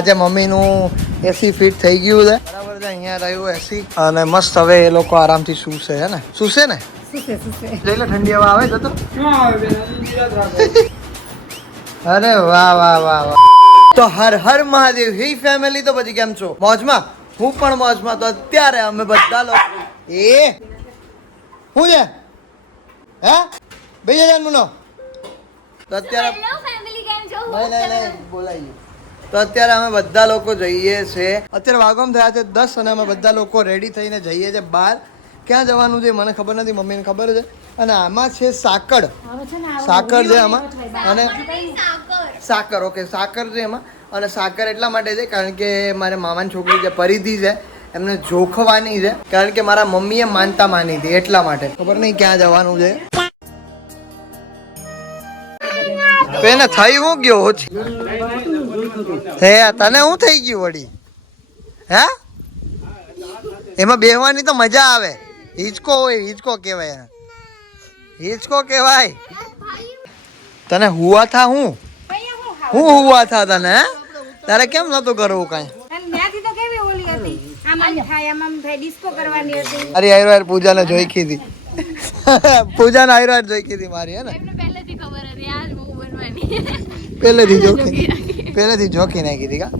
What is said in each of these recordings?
આજે મમ્મીનું એસી ફિટ થઈ ગયું છે બરાબર છે. અહીંયા રહ્યું એસી અને મસ્ત હવે એ લોકો આરામથી સૂશે હે ને સૂશે ને જોઈ લે ઠંડી હવા આવે તો અરે વાહ વાહ વાહ વાહ. તો હર હર મહાદેવ હી ફેમિલી તો પછી કેમ છો મોજમાં? હું પણ મોજમાં. તો અત્યારે અમે બધા લોકો હું છે હે બીજા જન્મનો તો અત્યારે બોલાવી તો અત્યારે અમે બધા લોકો જઈએ છીએ. અત્યારે વાગમ થયા છે 10 અને અમે બધા લોકો રેડી થઈને જઈએ છીએ બહાર. ક્યાં જવાનું છે મને ખબર નથી, મમ્મીને ખબર છે. અને આમાં છે સાકર છે આમાં અને સાકર ઓકે સાકર છે એમાં. અને સાકર એટલા માટે છે કારણ કે મારે મામાની છોકરી જે પરિધિ છે એમને જોખવાની છે કારણ કે મારા મમ્મીએ માનતા માની હતી એટલા માટે. ખબર નહીં ક્યાં જવાનું છે. એને થઈ હું ગયો હે તને હું થઈ ગયું વળી હે એમાં બેહવાની તો મજા આવે. હિચકો હોય હિચકો કહેવાય હિચકો કહેવાય. તને હુવા થા હું હુવા થા તને હે તારે કેમ નતું કરવું કઈ? અરે આયુર્વેદ પૂજાને જોઈ કીધી પૂજાને આયુર્વેદ જોઈ કીધી મારી હે ને પહેલેથી જોખી નાખી હતી કા.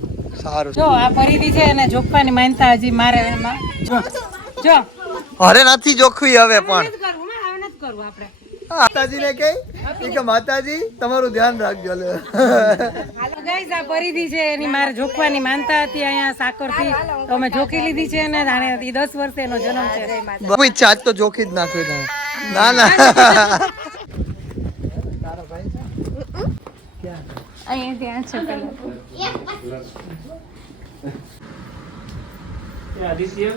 સારું જો આ પરિધિ છે અને જોખવાની માનતા હજી મારે એમાં જો અરે નથી જોખવી હવે પણ નથી કરવું આપણે માતાજીને કહી કે માતાજી તમારું ધ્યાન રાખજો. ગાઈસ આ પરિધિ છે એની મારે જોખવાની માનતા હતી અહીંયા સાકરથી તો અમે જોખી લીધી છે અને 10 વર્ષે એનો જન્મ છે. બહુ ઈચ્છા આજ તો જોખી જ નાખ્યું તમે. ના ના અહીંયા ત્યાં છે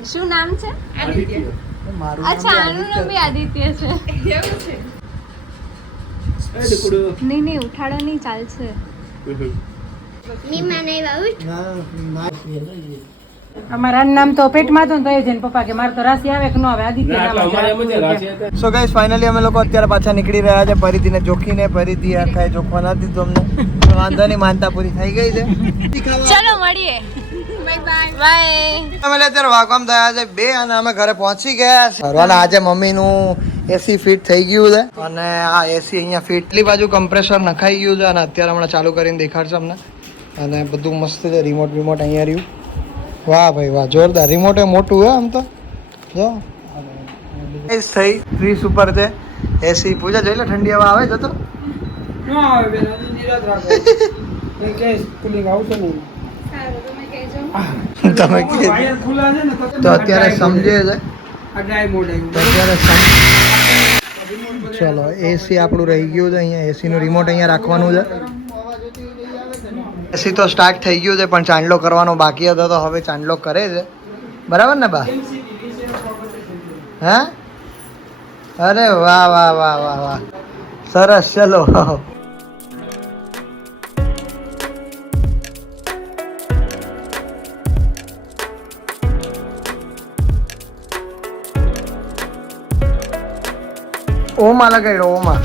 શું નામ છે? આદિત્ય. અચ્છા આનું નામ બી આદિત્ય છે. એવું છે? નહીં ઉઠાડો નહીં ચાલશે. અમારા નામ તો પેટમાં તો એ જઈને પપ્પા કે મારે તો રાશિ આવે કે ન આવે આદિત્ય નામ. સો ગાઈસ ફાઇનલી અમે લોકો અત્યારે પાછા નીકળી રહ્યા છે પરિધિને જોખીને. પરિધિ આખા જોખવા નથી તો અમને વાંધો નહીં માનતા પૂરી થઈ ગઈ છે. ચલો મળીએ. બાય. અમે અત્યારે વાગમ થયા છે 2 અને અમે ઘરે પહોંચી ગયા છે. આજે મમ્મીનું એસી ફિટ થઈ ગયું છે અને આ એસી અહીંયા ફિટ એટલી બાજુ કમ્પ્રેસર નખાઈ ગયું છે અને અત્યારે હમણાં ચાલુ કરીને દેખાડશે અમને. અને બધું મસ્ત છે. રિમોટ અહીંયા રહ્યું. વાહ ભાઈ વાહ જોરદાર. રિમોટ એ મોટું હે આમ તો જો થઈ 30 ઉપર છે એસી. પૂજા જોઈ લે ઠંડી હવા આવે તો તમે તો અત્યારે સમજે છે ચલો એસી આપણું રહી ગયું છે અહીંયા. એસી નું રિમોટ અહીંયા રાખવાનું છે. એસી તો સ્ટાર્ટ થઈ ગયું છે પણ ચાંદલો કરવાનો બાકી હતો તો હવે ચાંદલો કરે છે. બરાબર ને બા? હે અરે વાહ વાહ વાહ વાહ વાહ સરસ. ચલો ઓમાં લગાડ્યો ઓમાં.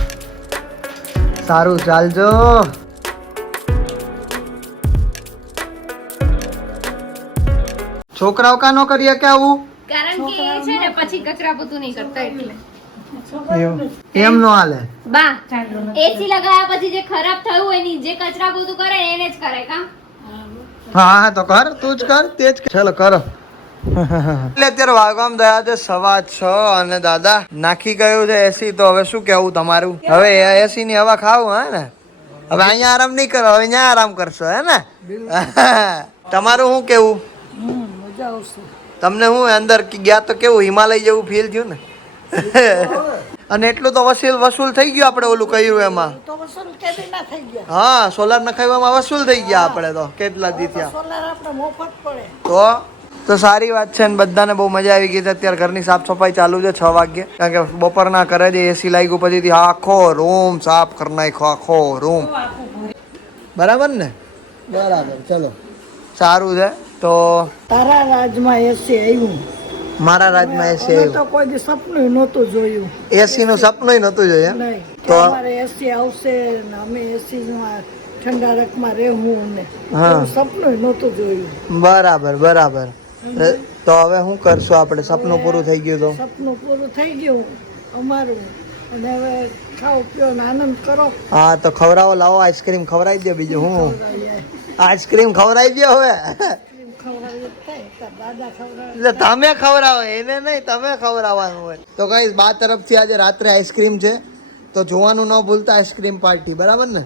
સારું ચાલજો. છોકરાઓ કા નો કરીએ કે આવું? કારણ કે એ છે ને પછી કચરા પોતું નહીં કરતા એટલે એમ નો હાલે બા. એસી લગાવ્યા પછી જે ખરાબ થયું હોય ની જે કચરા પોતું કરે એને જ કરે કા. હા તો કર તું જ કર તે જ. ચલો કરો. એટલે અત્યારે વાગવામાં થયા છે 6:15 અને દાદા નાખી ગયું છે એસી. તો હવે શું કેવું તમારું? હવે એસી ની હવા ખાવું હે ને? હવે અહીંયા આરામ નહીં કરો, હવે અહીંયા આરામ કરશો હે ને? તમારું શું કેવું? તમને હું અંદર ગયા તો કેવું હિમાલય જેવું ફીલ થયું ને? અને એટલું તો વસૂલ થઈ ગયું આપણે ઓલું કર્યું એમાં. હા સોલાર નખાવવામાં વસૂલ થઈ ગયા આપણે તો કેટલા દી થયા. તો સારી વાત છે ને બધાને બહુ મજા આવી ગઈ છે. અત્યારે ઘરની સાફ સફાઈ ચાલુ છે 6 વાગ્યે કારણ કે બપોરના કરે છે એસી લાગ્યું પછી આખો રૂમ સાફ કરી નાખ્યો આખો રૂમ. બરાબર ને? બરાબર. ચલો સારું છે. તો તારા રાજમાં એસી આવ્યું. મારા રાજમાં એસી આવ્યું તો કોઈ સપનું નહોતું જોયું. એસી નું સપનું નહોતું જોયું. તો અમારે એસી આવશે ને અમે એસી ઠંડારકમાં રહેવું ને હા સપનું નહોતું જોયું. બરાબર બરાબર તો હવે શું કરશું આપણે સપનું પૂરું થઈ ગયું તો સપનું પૂરું થઈ ગયું અમારું અને હવે ખાઓ પીઓ ને આનંદ કરો. હા તો ખવડાવો લાવો આઈસ્ક્રીમ ખવડાવી દો બીજું હું ખવડાવીએ. આઈસ્ક્રીમ ખવડાવી દો હવે આઈસ્ક્રીમ ખવડાવીએ તો થાય. તાર દાદા ખવડાવે. એટલે તમે ખવડાવો એને નહીં તમે ખવડાવવાનું હોય તો કઈ બા તરફથી આજે રાત્રે આઈસ્ક્રીમ છે તો જોવાનું ન ભૂલતા આઈસ્ક્રીમ પાર્ટી બરાબર ને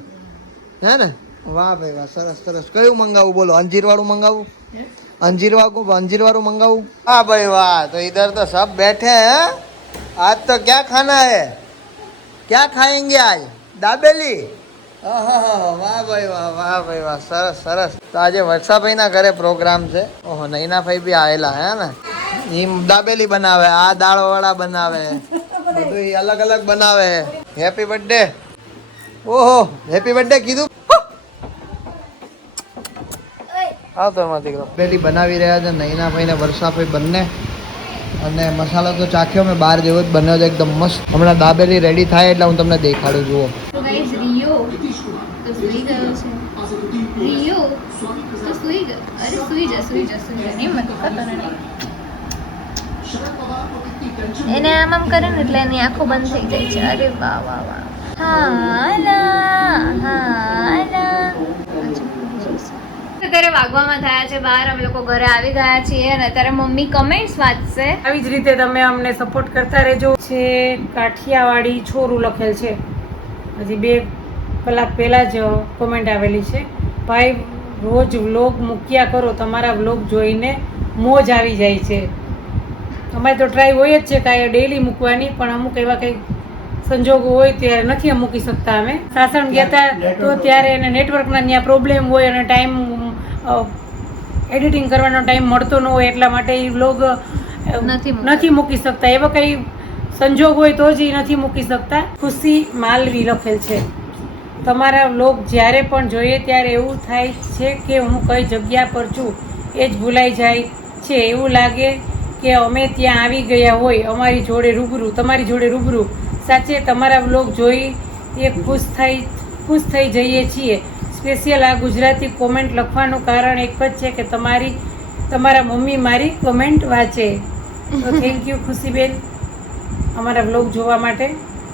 હે ને વાહ ભાઈ વાહ સરસ સરસ કયું મંગાવું બોલો અંજીર વાળું મંગાવું अंजीर वारू मंगाऊं हाँ भाई वाह तो इधर तो सब बैठे हैं आज तो क्या खाना है क्या खाएंगे आज दाबेली वाह भाई वाह सरस सरस तो आज वर्षाभाई ना घरे प्रोग्राम છે ઓહો નૈનાભાઈ બી આવેલા હે ને ઈ દાબેલી બનાવે આ દાળ વડા બનાવે બધું અલગ અલગ બનાવે હેપી બર્થડે ઓહો હેપી બર્થડે કીધું હા તો એમાં દીકરો પેલી બનાવી રહ્યા છે નૈનાભાઈ ને વર્ષાભાઈ બંને અને મસાલો તો ચાખ્યો મેં બહાર જેવો જ બન્યો છે એકદમ મસ્ત હમણાં દાબેલી રેડી થાય એટલે હું તમને દેખાડું જુઓ તો ગાઈસ રિયો તો સુઈ ગયો છે રિયો તો સુઈ ગયો અરે સુઈ જા નહીં મત કરતો ને એને આમ કરે ને એટલે એની આંખો બંધ થઈ જાય છે અરે વાહ વાહ વાહ અત્યારે વાગવામાં થયા છે બાર અમે લોકો ઘરે આવી ગયા છીએ અને અત્યારે મમ્મી કમેન્ટ્સ વાંચશે આવી જ રીતે તમે અમને સપોર્ટ કરતા રહેજો છે કાઠિયાવાડી છોરું લખેલ છે હજી 2 કલાક પહેલા જ કોમેન્ટ આવેલી છે ભાઈ રોજ વ્લોગ મૂક્યા કરો તમારા વ્લોગ જોઈને મોજ આવી જાય છે અમારે તો ટ્રાય હોય જ છે કાંઈ ડેઈલી મૂકવાની પણ અમુક એવા કંઈક સંજોગો હોય ત્યારે નથી મૂકી શકતા અમે સાસણ ગયા હતા તો ત્યારે એને નેટવર્કના ત્યાં પ્રોબ્લેમ હોય અને ટાઈમ એડિટિંગ કરવાનો ટાઈમ મળતો ન હોય એટલા માટે એ વ્લોગ નથી મૂકી શકતા એવા કંઈ સંજોગ હોય તો જ એ નથી મૂકી શકતા ખુશી માલવી લખેલ છે તમારા વ્લોગ જ્યારે પણ જોઈએ ત્યારે એવું થાય છે કે હું કઈ જગ્યા પર છું એ જ ભૂલાઈ જાય છે એવું લાગે કે અમે ત્યાં આવી ગયા હોય અમારી જોડે રૂબરૂ તમારી જોડે રૂબરૂ સાચે તમારા વ્લોગ જોઈ એ ખુશ થઈ જઈએ છીએ સ્પેશિયલ આ ગુજરાતી કોમેન્ટ લખવાનું કારણ એક જ છે કે તમારા મમ્મી મારી કોમેન્ટ વાંચે તો થેન્ક યુ ખુશીબેન અમારા વ્લોગ જોવા માટે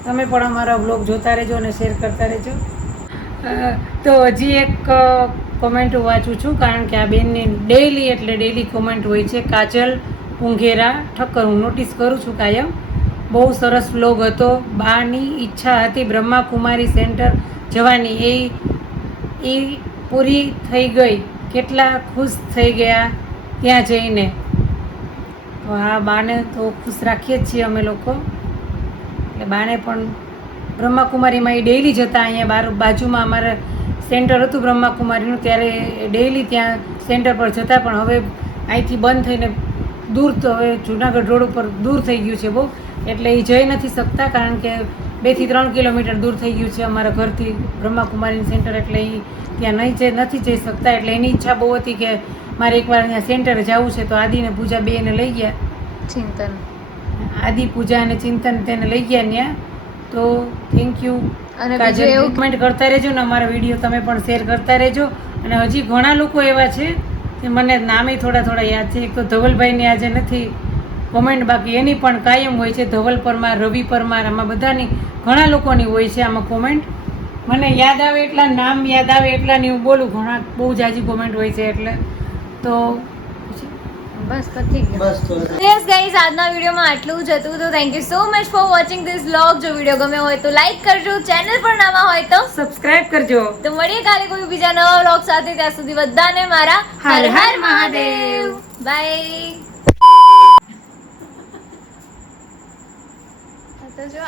તમે પણ અમારા વ્લોગ જોતા રહેજો અને શેર કરતા રહેજો તો હજી એક કોમેન્ટ વાંચું છું કારણ કે આ બેનની ડેઈલી કોમેન્ટ હોય છે કાજલ પુંઘેરા ઠક્કર હું નોટિસ કરું છું કાયમ બહુ સરસ વ્લોગ હતો બાની ઈચ્છા હતી બ્રહ્માકુમારી સેન્ટર જવાની એ પૂરી થઈ ગઈ કેટલા ખુશ થઈ ગયા ત્યાં જઈને તો આ બાને તો ખુશ રાખીએ જ છીએ અમે લોકો એટલે બાને પણ બ્રહ્માકુમારીમાં એ ડેઈલી જતા અહીંયા બાજુમાં અમારે સેન્ટર હતું બ્રહ્માકુમારીનું ત્યારે ડેઈલી ત્યાં સેન્ટર પર જતા પણ હવે અહીંથી બંધ થઈને દૂર તો હવે જુનાગઢ રોડ ઉપર દૂર થઈ ગયું છે બહુ એટલે એ જઈ નથી શકતા કારણ કે 2 થી 3 કિલોમીટર દૂર થઈ ગયું છે અમારા ઘરથી બ્રહ્માકુમારી સેન્ટર એટલે એ ત્યાં નથી જઈ શકતા એટલે એની ઈચ્છા બહુ હતી કે મારે એકવાર અહીંયા સેન્ટરે જવું છે તો આદિને પૂજા બેને લઈ ગયા ચિંતન આદિ પૂજા અને ચિંતન તેને લઈ ગયા ત્યાં તો થેન્ક યુ અને કાજલ કમેન્ટ કરતા રહેજો ને અમારા વિડીયો તમે પણ શેર કરતા રહેજો અને હજી ઘણા લોકો એવા છે કે મને નામે થોડા યાદ છે એક તો ધવલભાઈને આજે નથી કોમેન્ટ બાકી એની પણ કાયમ હોય છે ધવલ પરમાર રવિ પરમાર આમાં બધાની ઘણા લોકોની હોય છે આમાં કોમેન્ટ મને યાદ આવે એટલા નામ યાદ આવે એટલાની હું બોલું ઘણા બહુ જાજી કોમેન્ટ હોય છે એટલે તો બસ પતી ગયું યસ ગાઈઝ આજના વિડીયોમાં આટલું જ હતું તો thank you so much for watching this vlog જો વિડીયો ગમ્યો હોય તો લાઈક કરજો ચેનલ પર નવા હોય તો સબસ્ક્રાઇબ કરજો તો મળીએ કાલે કોઈ બીજા નવા વ્લોગ સાથે ત્યાં સુધી બધાને મારા હર હર મહાદેવ બાય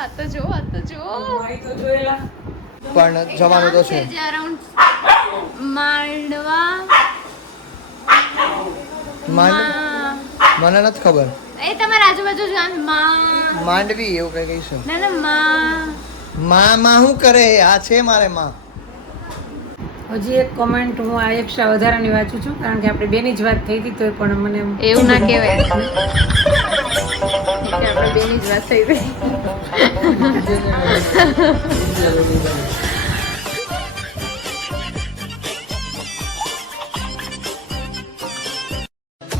આ તો જો પણ જવાનું તો છે અરાઉન્ડ માંડવા મને નથી ખબર એ તમારા આજુબાજુ જ માંડવી એવું કઈ કહીશું ના માં શું કરે આ છે મારે માં હજી એક કોમેન્ટ હું આ એક્સ્ટ્રા વધારાની વાંચું છું કારણ કે આપણે બેની જ વાત થઈ હતી તો પણ મને એવું ના કહેવાય કે આપણે બેની જ વાત થઈ ગઈ